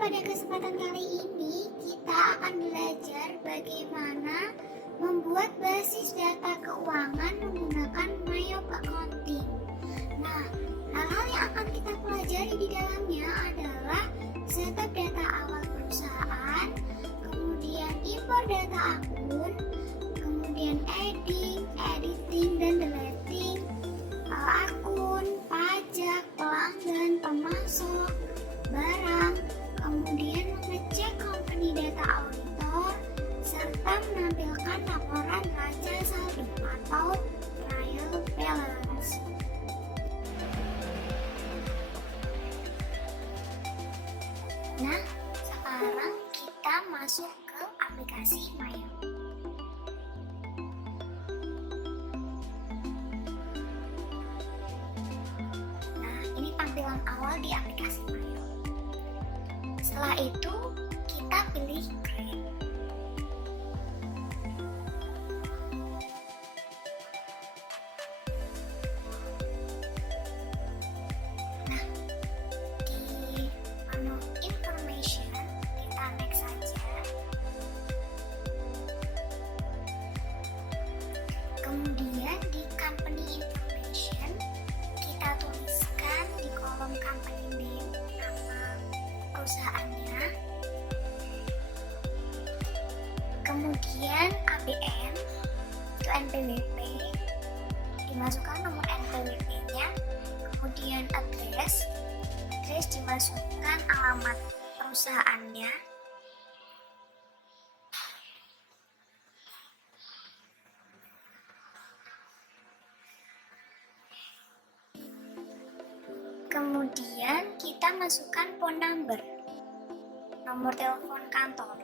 pada kesempatan kali ini kita akan belajar bagaimana membuat basis data keuangan menggunakan Mayop Accounting. Nah, hal-hal yang akan kita pelajari di dalamnya adalah setup data awal perusahaan, kemudian impor data akun, kemudian editing dan deleting akun, pajak, pelanggan, pemasok, barang, kemudian mengecek company data auditor, serta menampilkan laporan raca saldo atau trial balance. Nah, sekarang kita masuk ke aplikasi Mayop. Nah, ini tampilan awal di aplikasi Mayop. Setelah itu, kita pilih Create. Nah, di menu Information, kita next saja. Kemudian di Company Information, kita tuliskan di kolom Company Name nama perusahaannya. Kemudian ABN itu NPWP, dimasukkan nomor NPWP-nya. Kemudian address dimasukkan alamat perusahaannya. Kemudian kita masukkan phone number, nomor telepon kantor.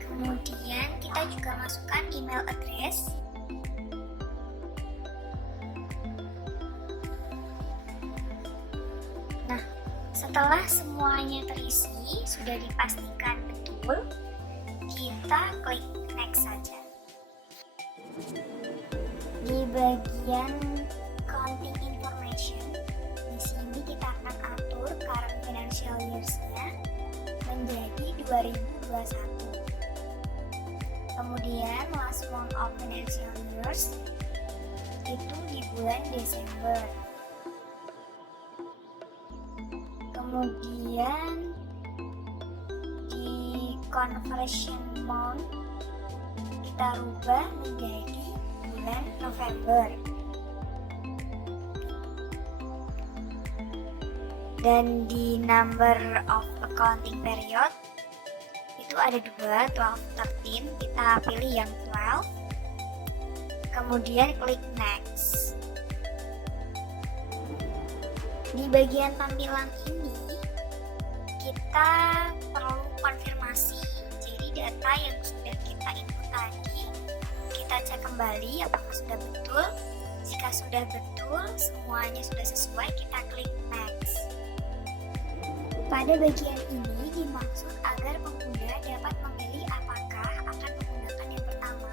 Kemudian kita juga masukkan email address. Nah, setelah semuanya terisi, sudah dipastikan betul, kita klik next saja. Di bagian accounting information, di sini kita akan atur current financial years-nya menjadi 2021. Kemudian last month of financial years itu di bulan Desember. Kemudian di conversion month kita rubah menjadi bulan November. Dan di number of accounting period itu ada dua, 12, 13. Kita pilih yang 12. Kemudian klik next. Di bagian tampilan ini kita perlu konfirmasi. Jadi data yang sudah kita input tadi kita cek kembali apakah sudah betul. Jika sudah betul, semuanya sudah sesuai, kita klik next. Pada bagian ini dimaksud agar pengguna dapat memilih apakah akan menggunakan yang pertama,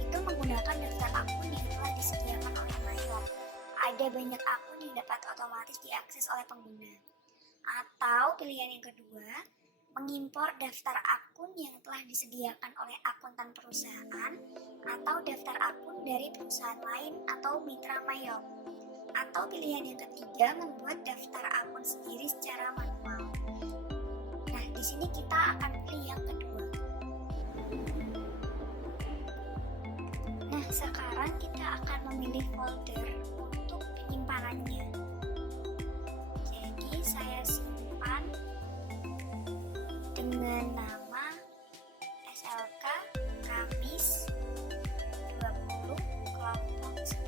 itu menggunakan daftar akun yang telah disediakan oleh Mayop. Ada banyak akun yang dapat otomatis diakses oleh pengguna. Atau pilihan yang kedua, mengimpor daftar akun yang telah disediakan oleh akuntan perusahaan atau daftar akun dari perusahaan lain atau mitra Mayop. Atau pilihan yang ketiga, membuat daftar akun sendiri secara manual. Nah, di sini kita akan pilih yang kedua. Nah, sekarang kita akan memilih folder untuk penyimpanannya. Jadi, saya simpan dengan nama SLK Kamis 20 kelompok 10.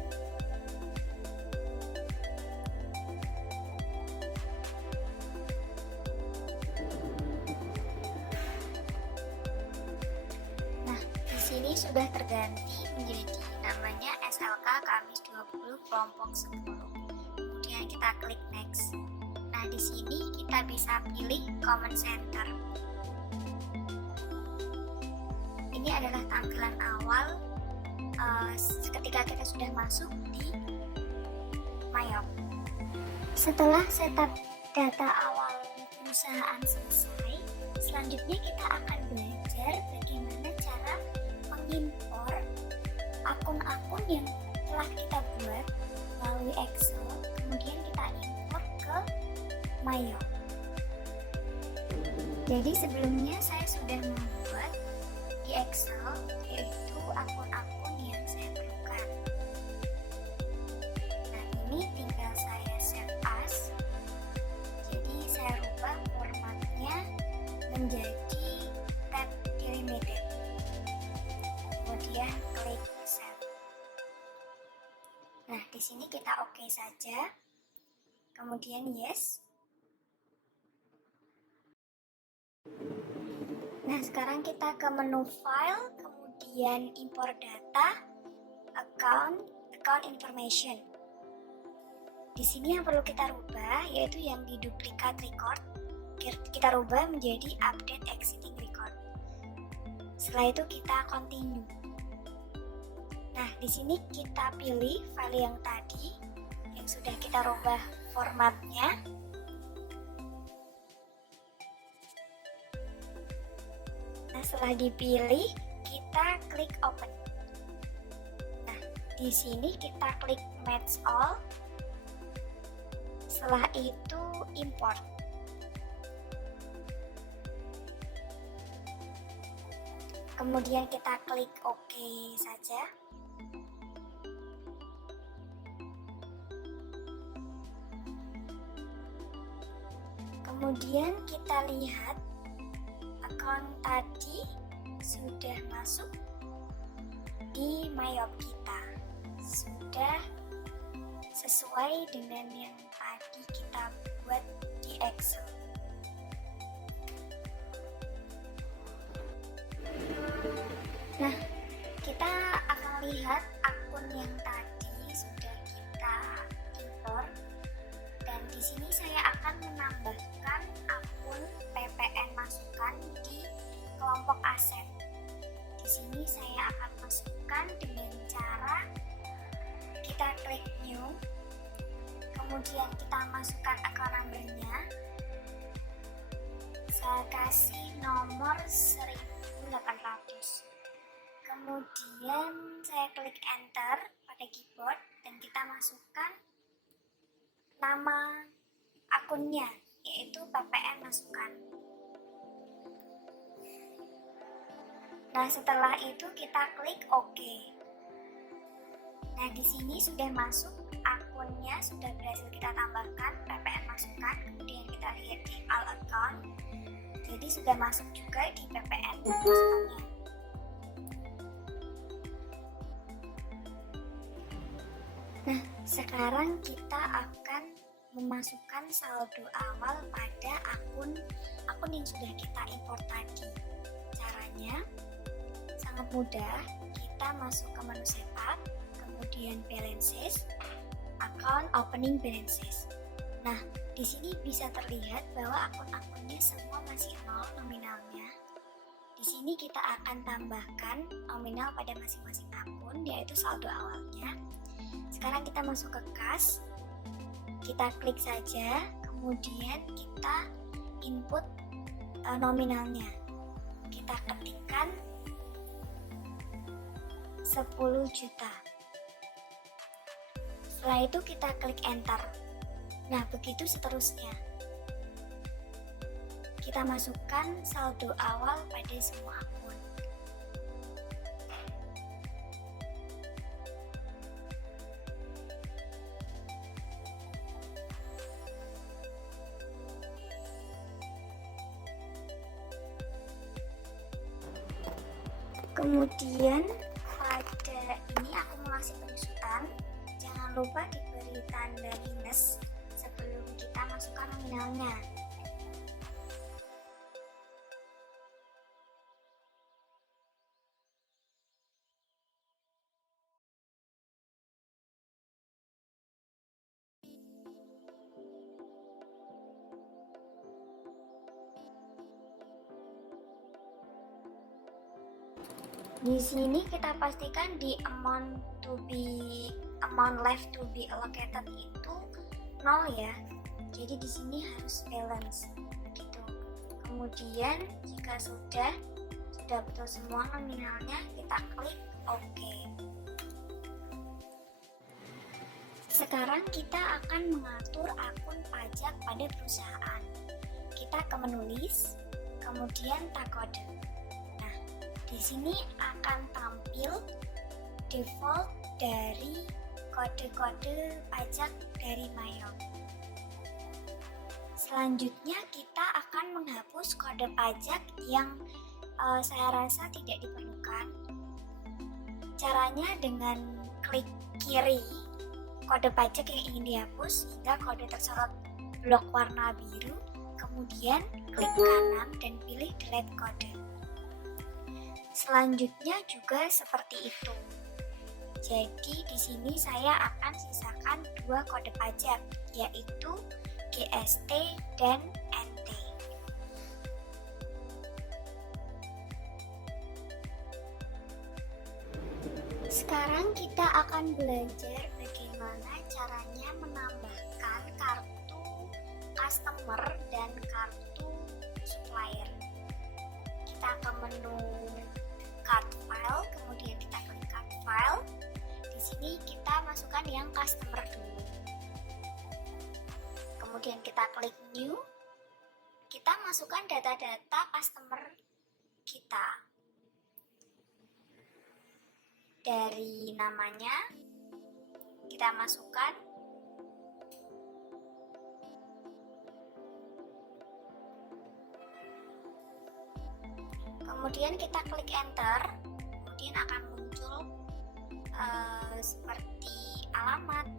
Nah, di sini sudah terganti menjadi namanya SLK Kamis 20 kelompok 10. Kemudian kita klik next. Nah, di sini kita bisa pilih Command Center. Ini adalah tampilan awal ketika kita sudah masuk di Mayop. Setelah setup data awal perusahaan selesai, selanjutnya kita akan belajar bagaimana cara mengimpor akun-akun yang telah kita buat melalui Excel, kemudian kita import ke Mayor. Jadi sebelumnya saya sudah membuat di Excel, yaitu akun-akun yang saya perlukan. Nah, ini tinggal saya save as. Jadi saya rubah formatnya menjadi tab delimited. Kemudian klik save. Nah, di sini kita oke saja. Kemudian yes. Nah, sekarang kita ke menu file, kemudian import data, account information. Di sini yang perlu kita rubah yaitu yang di duplicate record, kita rubah menjadi update existing record. Setelah itu kita continue. Nah, di sini kita pilih file yang tadi yang sudah kita rubah formatnya. Nah, setelah dipilih, kita klik open. Nah, di sini kita klik match all. Setelah itu import. Kemudian kita klik OK saja. Kemudian kita lihat akun tadi sudah masuk di Mayor kita, sudah sesuai dengan yang tadi kita buat di Excel. Nah, kita akan lihat akun yang tadi sudah kita import, dan di sini saya akan menambahkan akun PPN masukan di kelompok aset. Di sini saya akan masukkan dengan cara kita klik new, kemudian kita masukkan account number-nya. Saya kasih nomor 1800. Kemudian saya klik enter pada keyboard dan kita masukkan nama akunnya, yaitu PPN masukan. Nah, setelah itu kita klik OK. Nah, di sini sudah masuk akunnya, sudah berhasil kita tambahkan PPN masukan. Kemudian kita lihat di all account. Jadi sudah masuk juga di PPN masukannya. Nah, sekarang kita akan memasukkan saldo awal pada akun yang sudah kita import tadi. Caranya sangat mudah. Kita masuk ke menu setup, kemudian balances, account opening balances. Nah, di sini bisa terlihat bahwa akun-akunnya semua masih nol nominalnya. Di sini kita akan tambahkan nominal pada masing-masing akun, yaitu saldo awalnya. Sekarang kita masuk ke kas, kita klik saja, kemudian kita input nominalnya. Kita ketikkan 10 juta. Setelah itu kita klik enter. Nah, begitu seterusnya. Kita masukkan saldo awal pada semua akun. Kemudian pada ini akumulasi penyusutan, jangan lupa diberi tanda minus sebelum kita masukkan nominalnya. Di sini kita pastikan di amount left to be allocated itu 0 ya. Jadi di sini harus balance gitu. Kemudian jika sudah betul semua nominalnya, kita klik OK. Sekarang kita akan mengatur akun pajak pada perusahaan. Kita ke menu list, kemudian tag kode. Nah, di sini akan tampil default dari kode-kode pajak dari Mayong. Selanjutnya kita akan menghapus kode pajak yang saya rasa tidak diperlukan. Caranya dengan klik kiri kode pajak yang ingin dihapus hingga kode tersorot blok warna biru, kemudian klik kanan dan pilih delete kode. Selanjutnya juga seperti itu. Jadi di sini saya akan sisakan 2 kode pajak, yaitu GST dan NT. Sekarang kita akan belajar bagaimana caranya menambahkan kartu customer dan kartu supplier. Kita ke menu card file, kemudian kita klik card file. Di sini kita masukkan yang customer dulu. Kemudian kita klik new. Kita masukkan data-data customer kita. Dari namanya kita masukkan, kemudian kita klik enter, kemudian akan muncul seperti alamat,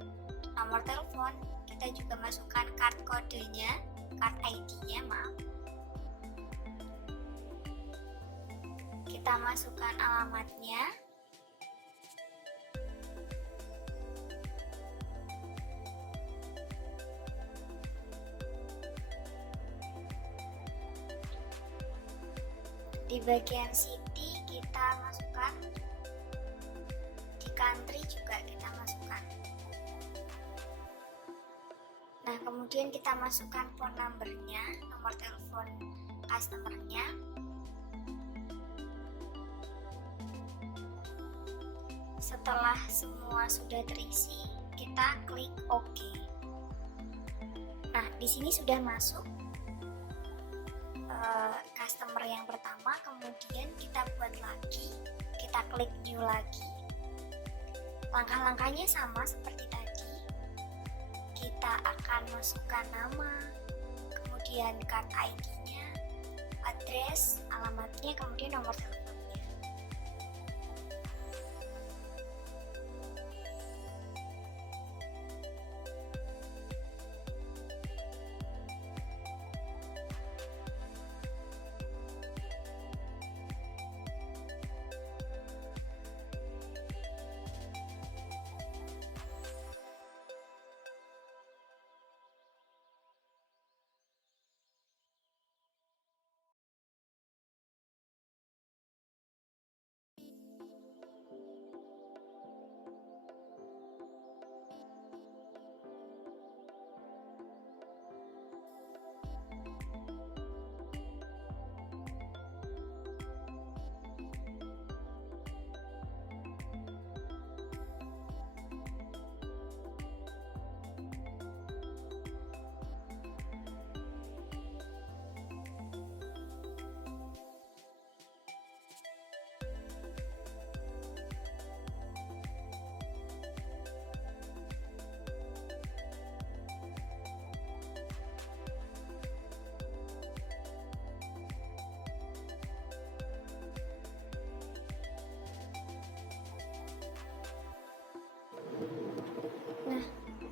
nomor telepon. Kita juga masukkan card kodenya, card ID-nya, maaf. Kita masukkan alamatnya. Di bagian city kita masukkan, di country juga kita masukkan. Nah, kemudian kita masukkan phone number-nya, nomor telepon customer-nya. Setelah semua sudah terisi, kita klik OK. Nah, di sini sudah masuk customer yang pertama, kemudian kita buat lagi, kita klik new lagi. Langkah-langkahnya sama seperti tadi. Kita akan masukkan nama, kemudian card ID-nya, address, alamatnya, kemudian nomor telepon.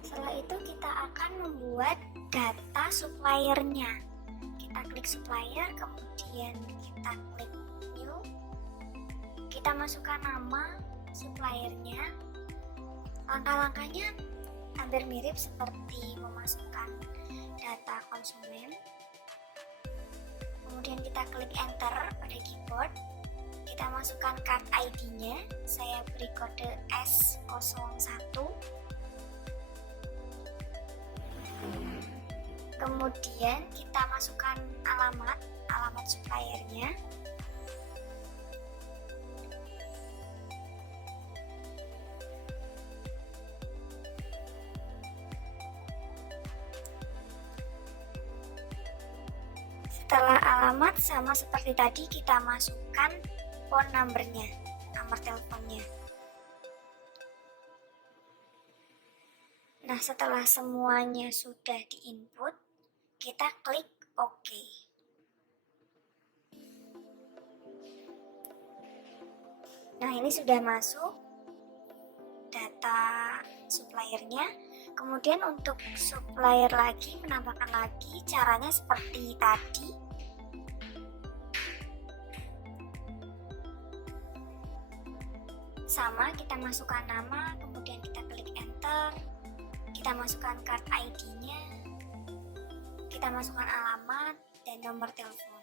Setelah itu kita akan membuat data suppliernya. Kita klik supplier, kemudian kita klik new. Kita masukkan nama suppliernya. Langkah-langkahnya hampir mirip seperti memasukkan data konsumen. Kemudian kita klik enter pada keyboard. Kita masukkan card ID-nya. Saya beri kode S01. Kemudian kita masukkan alamat suppliernya. Setelah alamat sama seperti tadi, kita masukkan phone numbernya, nomor teleponnya. Nah, setelah semuanya sudah diinput, kita klik OK. Nah, ini sudah masuk data suppliernya. Kemudian untuk supplier lagi, menambahkan lagi, caranya seperti tadi. Sama, kita masukkan nama, kemudian kita klik enter, kita masukkan card ID-nya, kita masukkan alamat dan nomor telepon.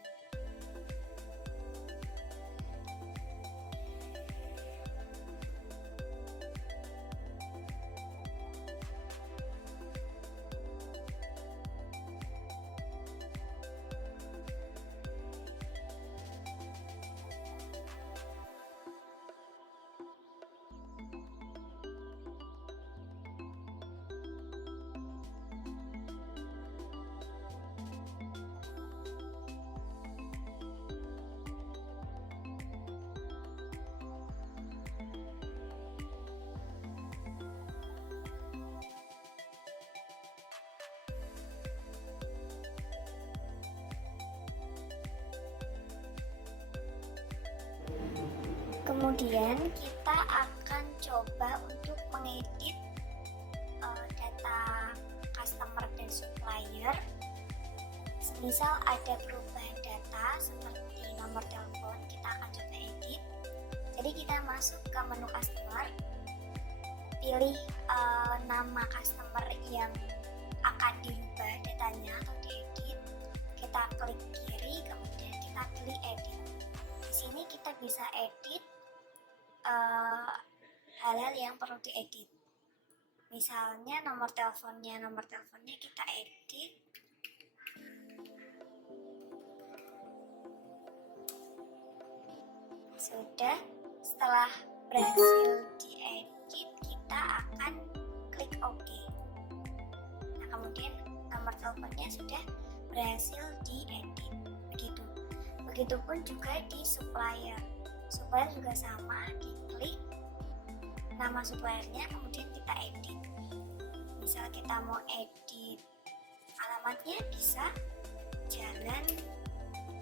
Kemudian kita akan coba untuk mengedit data customer dan supplier. Misal ada perubahan data seperti nomor telepon, kita akan coba edit. Jadi kita masuk ke menu customer, pilih nama customer yang akan dirubah datanya atau diedit. Kita klik kiri, kemudian kita pilih edit. Di sini kita bisa edit hal-hal yang perlu diedit. Misalnya nomor teleponnya kita edit. Sudah, setelah berhasil diedit, kita akan klik OK. Nah, kemudian nomor teleponnya sudah berhasil diedit. Begitupun juga di supplier. Supplier juga sama, diklik nama suppliernya, kemudian kita edit. Misal kita mau edit alamatnya, bisa Jalan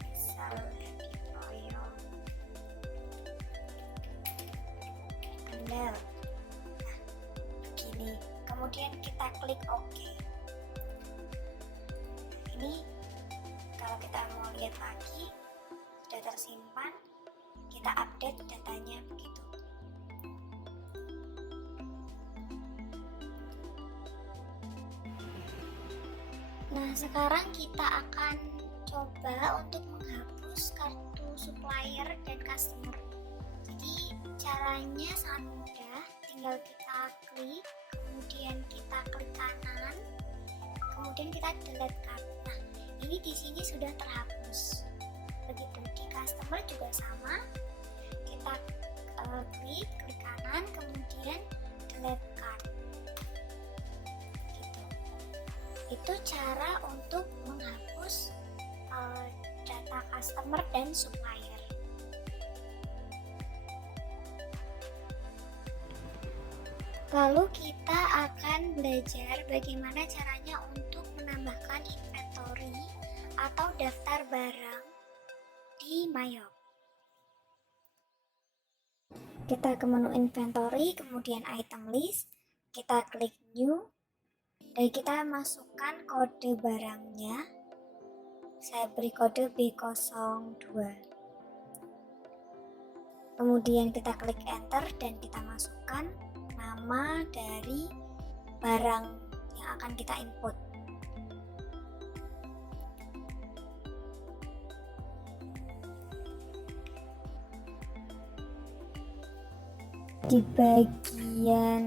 misal di Proyo Kendal. Nah, begini. Kemudian kita klik OK. Nah, ini kalau kita mau lihat lagi, sudah tersimpan. Kita update datanya begitu. Nah, sekarang kita akan coba untuk menghapus kartu supplier dan customer. Jadi caranya sangat mudah, tinggal kita klik, kemudian kita klik kanan, kemudian kita delete card. Nah, ini di sini sudah terhapus. Begitu di customer juga sama, kita klik kanan, kemudian delete card. Gitu. Itu cara untuk menghapus data customer dan supplier. Lalu kita akan belajar bagaimana caranya untuk menambahkan inventory atau daftar barang di Mayop. Kita ke menu inventory, kemudian item list, kita klik new, dan kita masukkan kode barangnya. Saya beri kode B02. Kemudian kita klik enter dan kita masukkan nama dari barang yang akan kita input. Di bagian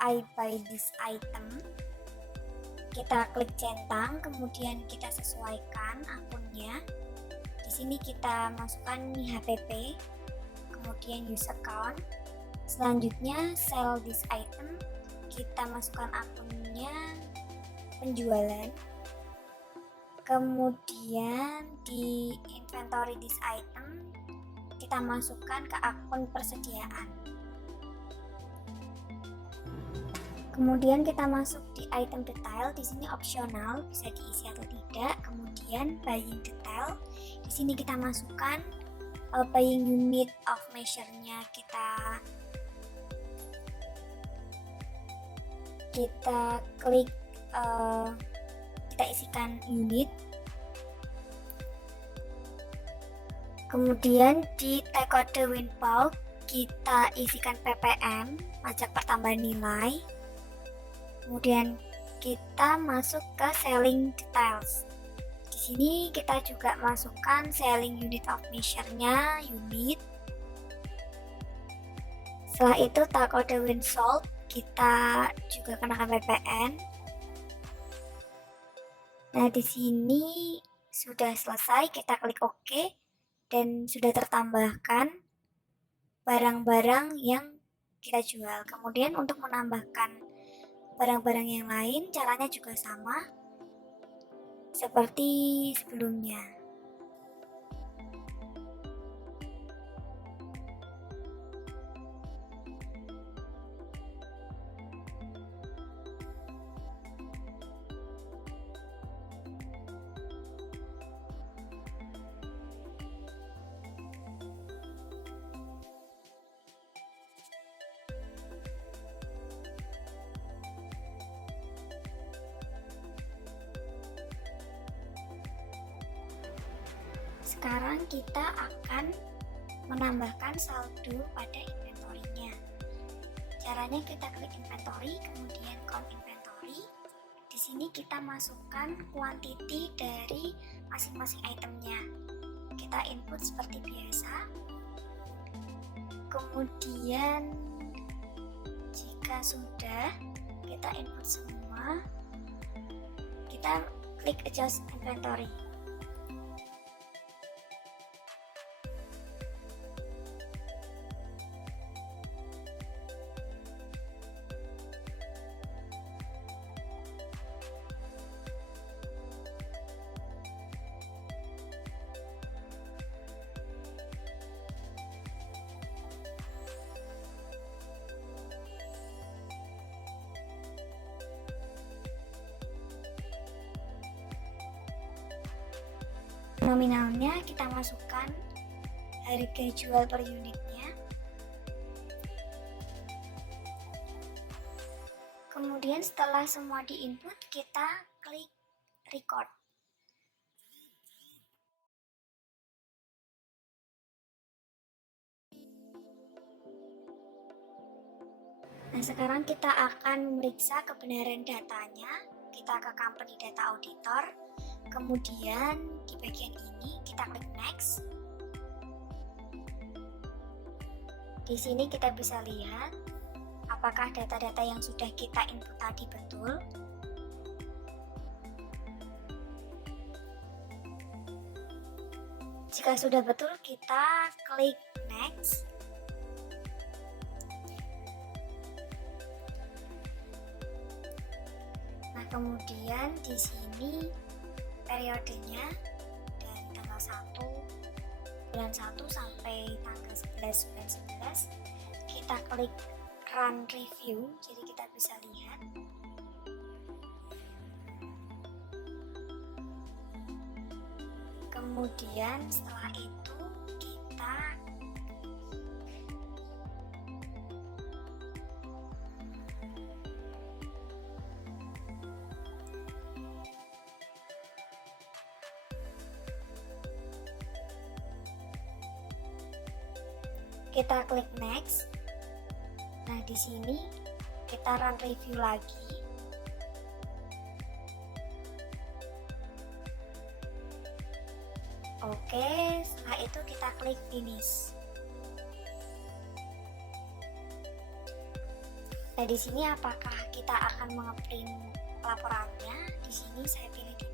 I buy this item, Kita klik centang, kemudian kita sesuaikan akunnya. Di sini kita masukkan HPP, kemudian use account. Selanjutnya sell this item, kita masukkan akunnya penjualan. Kemudian di inventory this item kita masukkan ke akun persediaan. Kemudian kita masuk di item detail, di sini opsional bisa diisi atau tidak. Kemudian buying detail, di sini kita masukkan buying unit of measure-nya, kita klik, kita isikan unit. Kemudian di tag kode Winpulp kita isikan ppm, pajak pertambahan nilai. Kemudian kita masuk ke selling details. Di sini kita juga masukkan selling unit of measure-nya, unit. Setelah itu tag kode Winsold kita juga kenakan ppn. Nah, di sini sudah selesai, kita klik OK dan sudah tertambahkan barang-barang yang kita jual. Kemudian untuk menambahkan barang-barang yang lain caranya juga sama seperti sebelumnya. Sekarang kita akan menambahkan saldo pada inventory-nya. Caranya kita klik inventory, kemudian count inventory. Di sini kita masukkan quantity dari masing-masing itemnya. Kita input seperti biasa. Kemudian jika sudah kita input semua, kita klik adjust inventory. Nominalnya kita masukkan harga jual per unitnya. Kemudian setelah semua diinput, kita klik record. Nah, sekarang kita akan memeriksa kebenaran datanya. Kita ke company data auditor. Kemudian di bagian ini kita klik next. Di sini kita bisa lihat apakah data-data yang sudah kita input tadi betul. Jika sudah betul, kita klik next. Nah, kemudian di sini periodenya dari tanggal 1 bulan 1 sampai tanggal 11 bulan 11. Kita klik run review, jadi kita bisa lihat. Kemudian setelah itu kita klik next. Nah, di sini kita run review lagi. Oke, setelah itu kita klik finish. Nah, di sini apakah kita akan mengeprint laporannya. Di sini saya pilih tidak.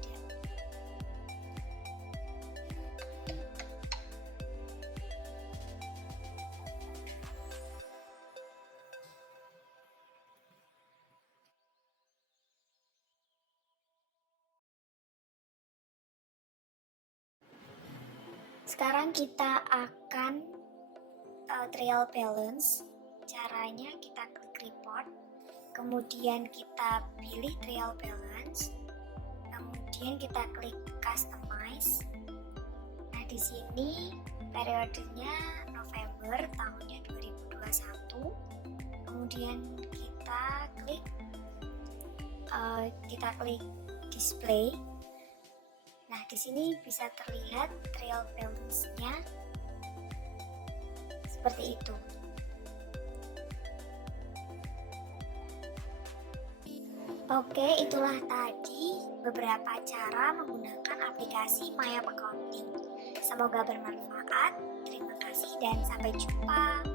Sekarang kita akan trial balance. Caranya kita klik report, kemudian kita pilih trial balance, kemudian kita klik customize. Nah, di sini periodenya November tahunnya 2021. Kemudian kita klik display. Nah, di sini bisa terlihat trial balance-nya seperti itu. Oke, itulah tadi beberapa cara menggunakan aplikasi My App Accounting. Semoga bermanfaat. Terima kasih dan sampai jumpa.